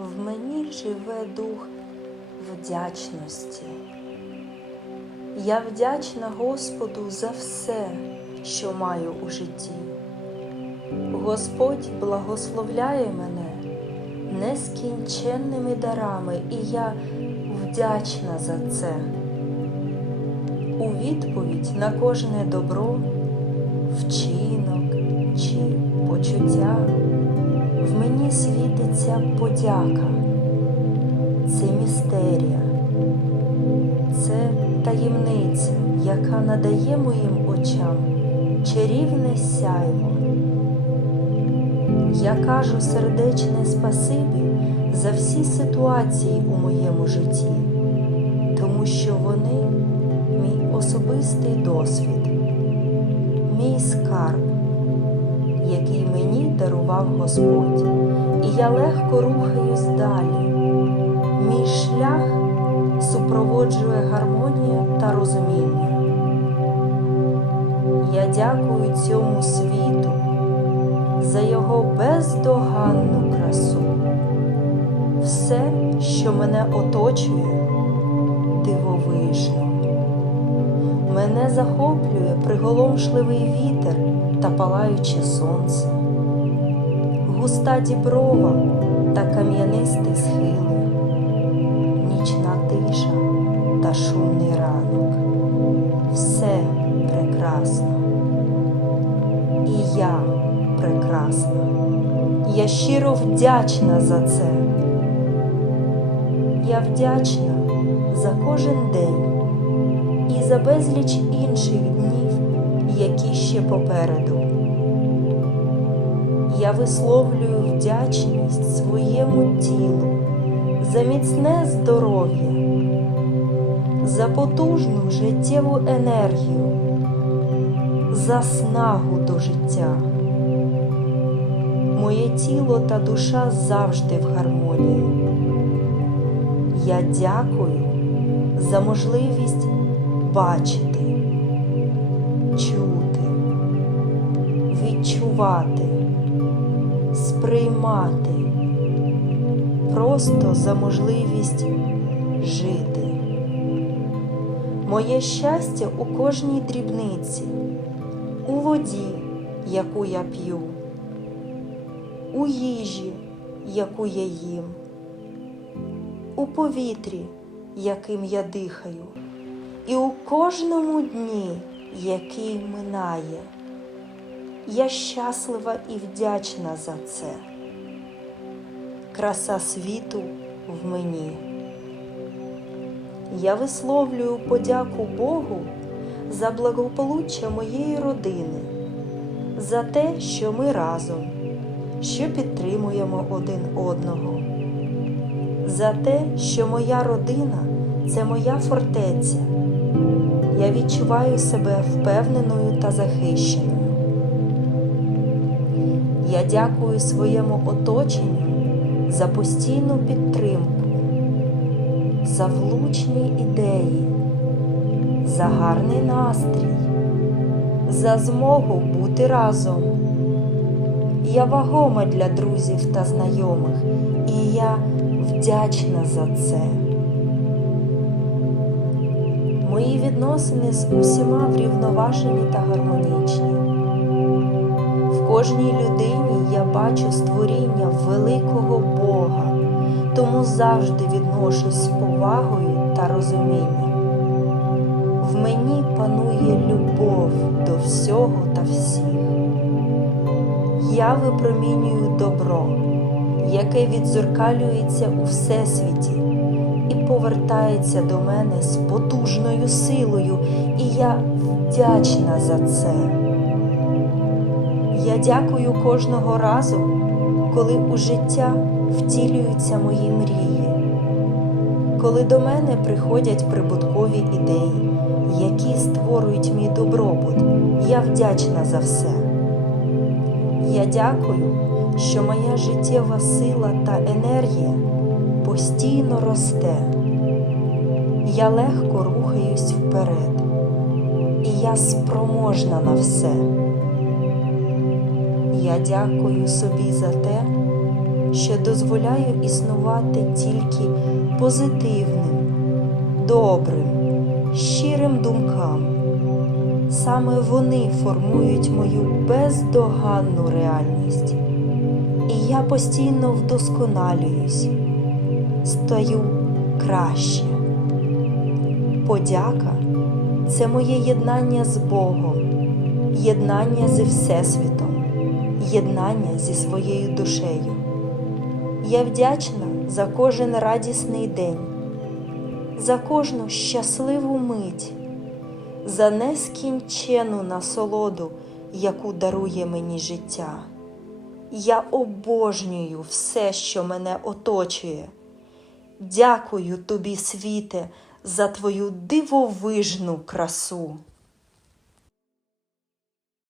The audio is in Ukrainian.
в мені живе дух вдячності. Я вдячна Господу за все, що маю у житті. Господь благословляє мене нескінченними дарами, і я вдячна за це. У відповідь на кожне добро, вчинок чи почуття в мені світиться подяка. Це містерія, це таємниця, яка надає моїм очам чарівне сяйво. Я кажу сердечне спасибі за всі ситуації у моєму житті, тому що вони мій особистий досвід, мій скарб, який мені дарував Господь, і я легко рухаюсь далі. Мій шлях супроводжує гармонія та розуміння. Я дякую цьому світу за його бездоганну красу. Все, що мене оточує, Захоплює приголомшливий вітер та палаюче сонце, густа діброва та кам'янисті схили, нічна тиша та шумний ранок. Все прекрасно. І я прекрасна. Я щиро вдячна за це. Я вдячна за кожен день і за безліч інших днів, які ще попереду. Я висловлюю вдячність своєму тілу за міцне здоров'я, за потужну життєву енергію, за снагу до життя. Моє тіло та душа завжди в гармонії. Я дякую за можливість бачити, чути, відчувати, сприймати, просто за можливість жити. Моє щастя у кожній дрібниці, у воді, яку я п'ю, у їжі, яку я їм, у повітрі, яким я дихаю, і у кожному дні, який минає. Я щаслива і вдячна за це. Краса світу в мені. Я висловлюю подяку Богу за благополуччя моєї родини, за те, що ми разом, що підтримуємо один одного, за те, що моя родина це моя фортеця. Я відчуваю себе впевненою та захищеною. Я дякую своєму оточенню за постійну підтримку, за влучні ідеї, за гарний настрій, за змогу бути разом. Я вагома для друзів та знайомих, і я вдячна за це. Мої відносини з усіма врівноважені та гармонічні. В кожній людині я бачу створіння великого Бога, тому завжди відношусь з повагою та розумінням. В мені панує любов до всього та всіх. Я випромінюю добро, яке відзеркалюється у всесвіті повертається до мене з потужною силою, і я вдячна за це. Я дякую кожного разу, коли у життя втілюються мої мрії, коли до мене приходять прибуткові ідеї, які створюють мій добробут. Я вдячна за все. Я дякую, що моя життєва сила та енергія постійно росте. Я легко рухаюсь вперед, і я спроможна на все. Я дякую собі за те, що дозволяю існувати тільки позитивним, добрим, щирим думкам. Саме вони формують мою бездоганну реальність. І я постійно вдосконалююсь, стаю краще. Подяка це моє єднання з Богом, єднання зі Всесвітом, єднання зі своєю душею. Я вдячна за кожен радісний день, за кожну щасливу мить, за нескінчену насолоду, яку дарує мені життя. Я обожнюю все, що мене оточує. Дякую тобі, світе, за твою дивовижну красу.